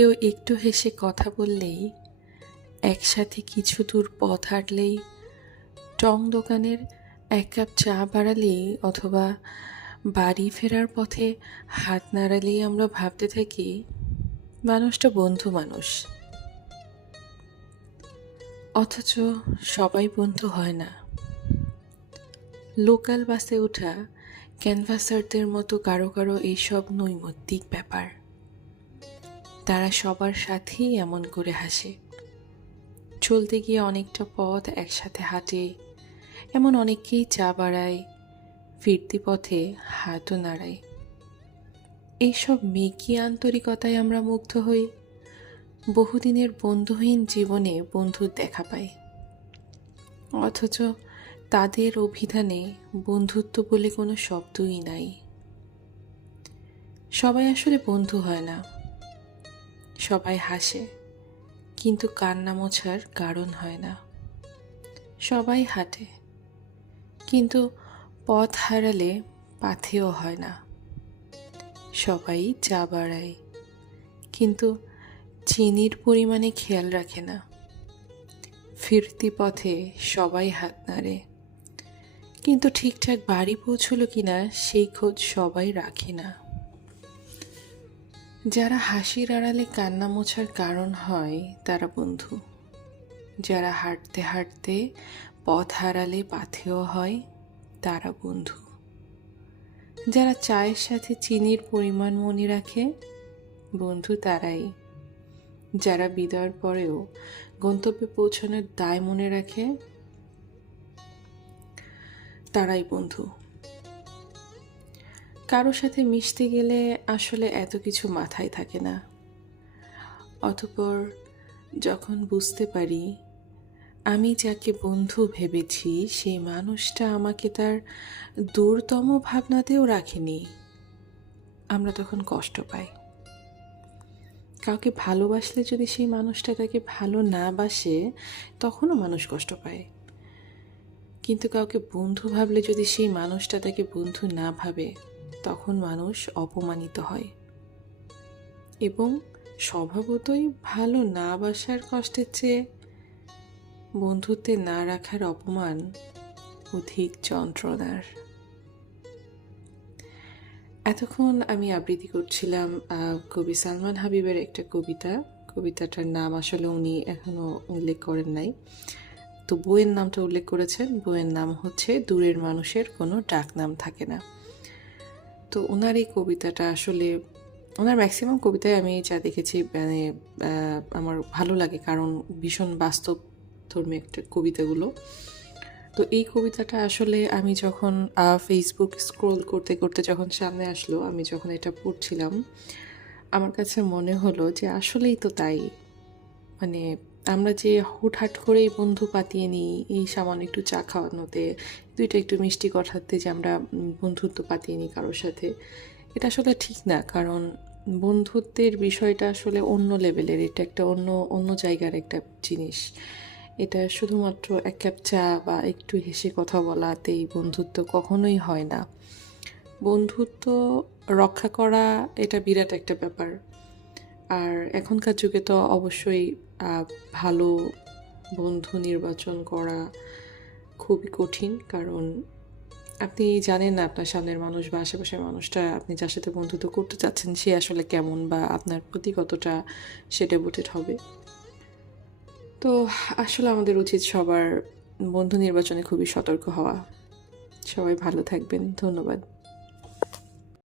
কেউ একটু হেসে কথা বললেই, একসাথে কিছু দূর পথ হাঁটলেই, টং দোকানের এক কাপ চা বাড়ালেই অথবা বাড়ি ফেরার পথে হাত নাড়ালেই আমরা ভাবতে থাকি মানুষটা বন্ধু মানুষ। অথচ সবাই বন্ধু হয় না। লোকাল বাসে ওঠা ক্যানভাসারদের মতো কারো কারো এইসব নৈমিত্তিক ব্যাপার। তারা সবার সাথেই এমন করে হাসে। চলতে গিয়ে অনেকটা পথ একসাথে হাঁটে, এমন অনেককেই চা বাড়ায়, ফিরতি পথে হাতও নাড়ায়। এইসব মেকি আন্তরিকতায় আমরা মুগ্ধ হই। বহুদিনের বন্ধুহীন জীবনে বন্ধুর দেখা পাই, অথচ তাদের অভিধানে বন্ধুত্ব বলে কোনো শব্দই নাই। সবাই আসলে বন্ধু হয় না। সবাই হাসে, কিন্তু কান্না মোছার কারণ হয় না। সবাই হাঁটে, কিন্তু পথ হারালে পাথেয় হয় না। সবাই চা বাড়ায়, কিন্তু চিনির পরিমাণে খেয়াল রাখে না। ফিরতি পথে সবাই হাত নাড়ে, কিন্তু ঠিকঠাক বাড়ি পৌঁছলো কিনা সেই খোঁজ সবাই রাখে না। যারা হাসির আড়ালে কান্না মোছার কারণ হয় তারা বন্ধু। যারা হাঁটতে হাঁটতে পথ হারালে পাথেয় হয় তারা বন্ধু। যারা চায়ের সাথে চিনির পরিমাণ মনে রাখে বন্ধু তারাই। যারা বিদায়ের পরেও গন্তব্যে পৌঁছানোর দায় মনে রাখে তারাই বন্ধু। কারোর সাথে মিশতে গেলে আসলে এত কিছু মাথায় থাকে না। অতঃপর যখন বুঝতে পারি আমি যাকে বন্ধু ভেবেছি সেই মানুষটা আমাকে তার দূরতম ভাবনাতেও রাখেনি, আমরা তখন কষ্ট পাই। কাউকে ভালোবাসলে যদি সেই মানুষটা তাকে ভালো না বাসে তখনও মানুষ কষ্ট পায়, কিন্তু কাউকে বন্ধু ভাবলে যদি সেই মানুষটা তাকে বন্ধু না ভাবে তখন মানুষ অপমানিত হয়। এবং স্বভাবতই ভালো না বাসার কষ্টের চেয়ে বন্ধুত্বে না রাখার অপমান অধিক যন্ত্রণার। এতক্ষণ আমি আবৃত্তি করছিলাম কবি সালমান হাবিবের একটা কবিতাটার নাম আসলে উনি এখনো উল্লেখ করেন নাই, তো বইয়ের নামটা উল্লেখ করেছেন। বইয়ের নাম হচ্ছে দূরের মানুষের কোনো ডাক নাম থাকে না। তো ওনার এই কবিতাটা আসলে ওনার ম্যাক্সিমাম কবিতায় আমি যা দেখেছি মানে আমার ভালো লাগে, কারণ ভীষণ বাস্তব ধর্মী একটা কবিতাগুলো। তো এই কবিতাটা আসলে আমি যখন ফেসবুক স্ক্রোল করতে করতে যখন সামনে আসলো, আমি যখন এটা পড়ছিলাম আমার কাছে মনে হলো যে আসলেই তো তাই। মানে আমরা যে হুটহাট করেই বন্ধু পাতিয়ে নিই এই সামান্য একটু চা খাওয়ানোতে, দুইটা একটু মিষ্টি কথাতে যে আমরা বন্ধুত্ব পাতিয়ে নিই কারোর সাথে, এটা আসলে ঠিক না। কারণ বন্ধুত্বের বিষয়টা আসলে অন্য লেভেলের, এটা একটা অন্য জায়গার একটা জিনিস। এটা শুধুমাত্র এক কাপ চা বা একটু হেসে কথা বলাতেই বন্ধুত্ব কখনোই হয় না। বন্ধুত্ব রক্ষা করা এটা বিরাট একটা ব্যাপার। আর এখনকার যুগে তো অবশ্যই ভালো বন্ধু নির্বাচন করা খুবই কঠিন, কারণ আপনি জানেন না আপনার সামনের মানুষ বা আশেপাশের মানুষটা আপনি যার সাথে বন্ধুত্ব করতে চাচ্ছেন সে আসলে কেমন বা আপনার প্রতি কতটা সে ডেভোটেড হবে। তো আসলে আমাদের উচিত সবার বন্ধু নির্বাচনে খুবই সতর্ক হওয়া। সবাই ভালো থাকবেন, ধন্যবাদ।